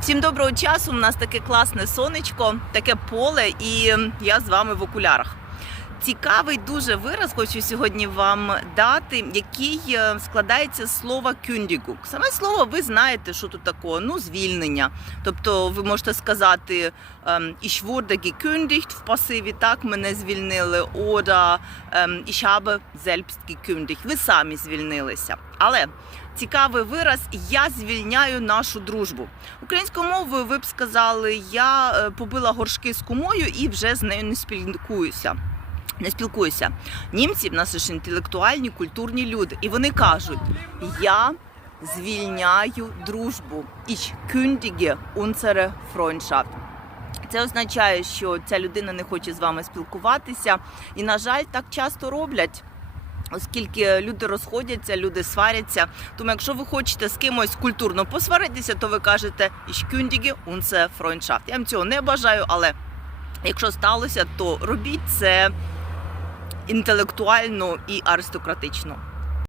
Всім доброго часу. У нас таке класне сонечко, таке поле, і я з вами в окулярах. Цікавий дуже вираз хочу сьогодні вам дати, який е, складається з слова кюндігу. Саме слово ви знаєте, що тут такого, ну звільнення. Тобто ви можете сказати ем, ich wurde gekündigt в пасиві, так мене звільнили, oder ем, ich habe selbst gekündigt. Ви самі звільнилися. Але цікавий вираз я звільняю нашу дружбу. Українською мовою ви б сказали, я е, побила горшки з кумою і вже з нею не спілкуюся. Не спілкуюся. Німці в нас ж інтелектуальні, культурні люди, і вони кажуть: я звільняю дружбу. Ich kündige unsere Freundschaft. Це означає, що ця людина не хоче з вами спілкуватися, і, на жаль, так часто роблять. Оскільки люди розходяться, люди сваряться. Тому, якщо ви хочете з кимось культурно посваритися, то ви кажете «Ich kündige unsere Freundschaft». Я вам цього не бажаю, але якщо сталося, то робіть це інтелектуально і аристократично.